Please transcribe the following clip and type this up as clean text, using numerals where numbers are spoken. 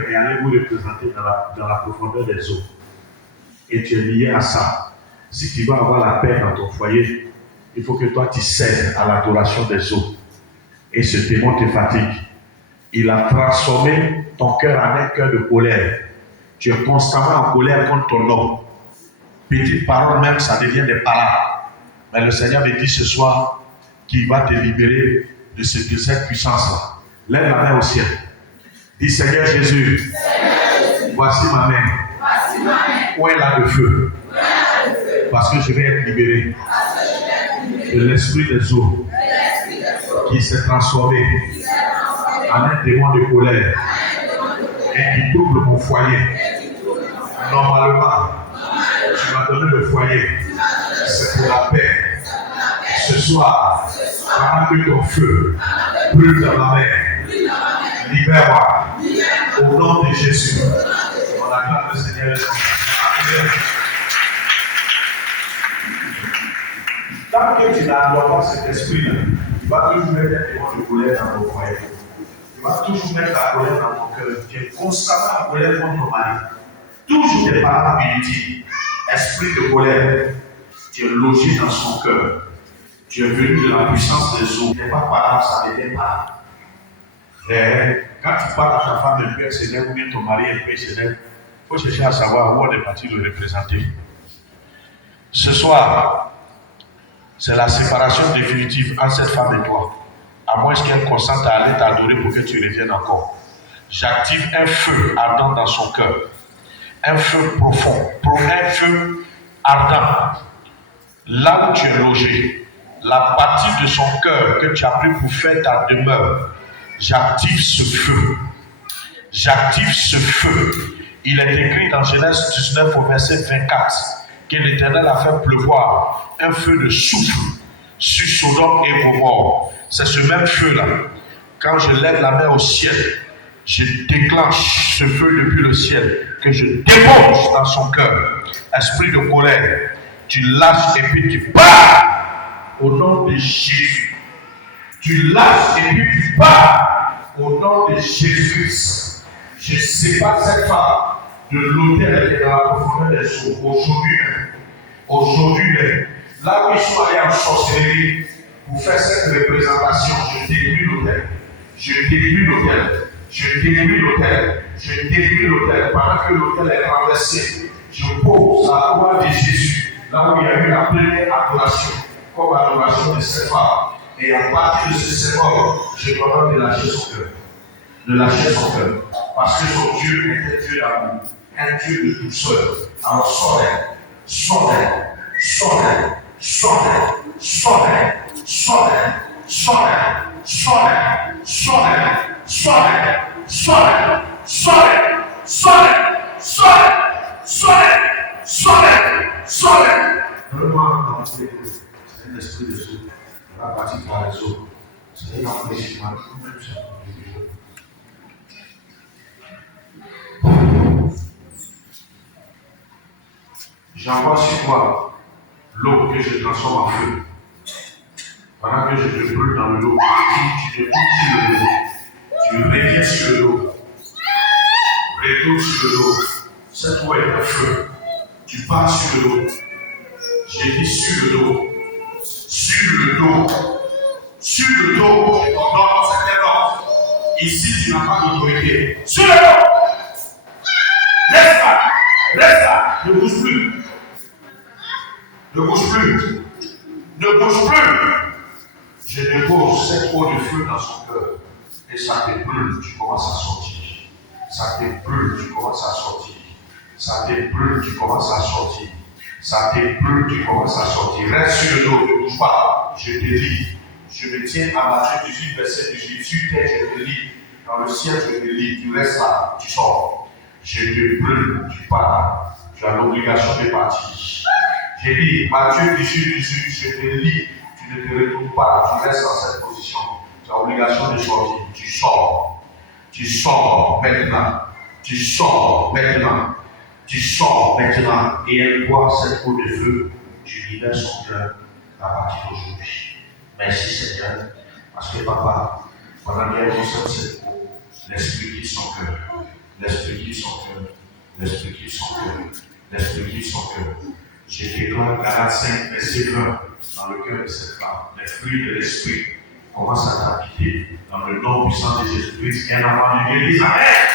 cœur et allez vous représenter dans la profondeur des eaux. Et tu es lié à ça. Si tu veux avoir la paix dans ton foyer, il faut que toi tu cèdes à l'adoration des eaux. Et ce démon te fatigue. Il a transformé ton cœur en un cœur de colère. Tu es constamment en colère contre ton homme. Petites paroles même, ça devient des paroles. Mais le Seigneur me dit ce soir qu'il va te libérer de cette puissance-là. Lève la main au ciel. Dis Seigneur Jésus, voici ma main. Où est là le feu? Parce que je vais être libéré de l'esprit des eaux qui s'est transformé en un démon de colère et qui trouble mon foyer. Normalement, tu m'as donné le foyer, c'est pour la paix. Ce soir, pendant que ton feu brûle dans ma main, libère-moi au nom de Jésus. On acclame le Seigneur. Amen. Tant que tu n'adores pas cet esprit-là, tu vas toujours mettre un démon de colère dans ton foyer. Tu vas toujours mettre la colère dans ton cœur. Tu es constamment en colère contre ton mari. Toujours des paroles inutiles. Esprit de colère. Tu es logé dans son cœur. Tu es venu de la puissance des eaux. Tu n'es pas parable, ça devient parable. Quand tu parles à ta femme, un peu s'énerve, ou bien ton mari, un peu s'énerve, il faut chercher à savoir où on est parti le représenter. Ce soir, c'est la séparation définitive entre cette femme et toi. À moins qu'elle consente à aller t'adorer pour que tu reviennes encore. J'active un feu ardent dans son cœur. Un feu profond. Un feu ardent. Là où tu es logé, la partie de son cœur que tu as pris pour faire ta demeure, j'active ce feu. J'active ce feu. Il est écrit dans Genèse 19 au verset 24 que l'Éternel a fait pleuvoir un feu de soufre sur Sodome et Gomorrhe. C'est ce même feu-là. Quand je lève la main au ciel, je déclenche ce feu depuis le ciel que je dépose dans son cœur. Esprit de colère, tu lâches et puis tu pars au nom de Jésus. Tu lâches et puis tu pars au nom de Jésus. Je sépare cette femme de l'autel et de la profondeur des eaux. Aujourd'hui même, là où ils sont allés en sorcellerie pour faire cette représentation, je détruis l'autel. Je détruis l'autel. Je détruis l'autel. Je détruis l'autel. Pendant que l'autel est renversé, je pose la croix de Jésus, là où il y a eu la première adoration, comme adoration de cette femme. Et à partir de ce symbole, je demande de lâcher son cœur. De lâcher son cœur. Parce que son Dieu est un Dieu d'amour, un Dieu de douceur. Alors sors-elle, sors-elle, sors-elle, sors-elle, sors-elle, sors-elle, sors-elle, sors-elle, sors-elle, sors-elle, sors-elle, sors-elle, sors-elle, sors-elle, sors-elle, sors-elle. Vraiment, dans c'est un esprit de sous. On va partir par les eaux. C'est un empêchement. J'envoie sur toi l'eau que je transforme en feu. Pendant que je te brûle dans le lot, tu te brûles sur le dos. Tu reviens sur le dos. Retourne sur le dos. Cette eau est un feu. Tu pars sur le dos. J'ai dit sur le dos. Sur le dos. Sur le dos. Je t'ordonne, c'est un ordre. Ici, tu n'as pas d'autorité. Sur le dos. Reste là. Reste là. Ne bouge plus. Ne bouge plus. Ne bouge plus. Je dépose cette eau de feu dans son cœur. Et ça te brûle, tu commences à sortir. Ça te brûle, tu commences à sortir. Ça te brûle, tu commences à sortir. Ça te brûle, tu commences à sortir. Reste sur le dos, ne bouge pas. Je te lis. Je me tiens à Matthieu 18, verset 18. Sur terre, je te lis. Dans le ciel, je te lis. Tu restes là, tu sors. Je te brûle, tu pars. Tu as l'obligation de partir. J'ai dit, Matthieu 18, 18, je te lis. Tu ne te retournes pas, tu restes dans cette position. Tu as l'obligation de sortir. Tu sors. Tu sors maintenant. Tu sors maintenant. Tu sors maintenant. Et elle boit cette eau de feu. Tu libères son cœur à partir d'aujourd'hui. Merci Seigneur. Parce que papa, pendant qu'elle consomme cette eau, l'esprit quitte son cœur. L'esprit quitte son cœur. L'esprit quitte son cœur. L'esprit quitte son cœur. Je déclare Galates 5, verset 20 dans le cœur de cette femme. Les fruits de l'esprit commencent à t'habiter dans le nom puissant de Jésus-Christ, bien avant de l'Église. Amen.